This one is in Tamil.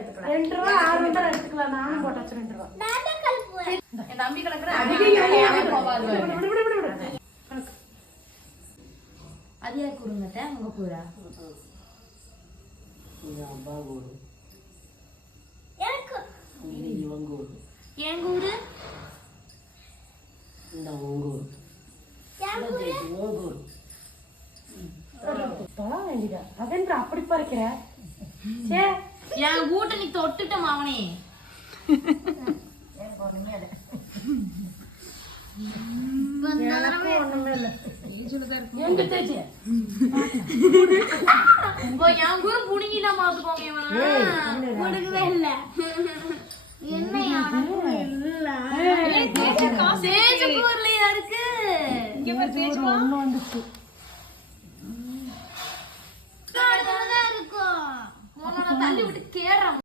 எடுத்துக்கலாம். 2 ரூபா 6 ரூபா எடுத்துக்கலாம். நானும் போட்டாச்சு 2 ரூபா. நான் தான் கலப்புவேன். என் தம்பி கலக்குற அது யார் கூறுங்கட்ட உங்க கூறா அம்மா கூறு எனக்கு இவன் கூறு என் கூறு இந்த உங்கூர் உங்கூர் தொலை வேண்டியதா அதென்ற அப்படி பறிக்கிற சே என் கூட்ட நீ தொட்டுட்ட மாவனே எனக்கு ஒண்ணுமே இல்ல எங்க தேச்சி என் கூறு புடுங்கிட்டா மாத்துக்கோங்க இவனை கொடுக்கவே இல்ல. என்ன சேஜ் கூறுலையா இருக்கு ஒண்ணு வந்துச்சு இருக்கும். தள்ளி விட்டு கேடுறான்.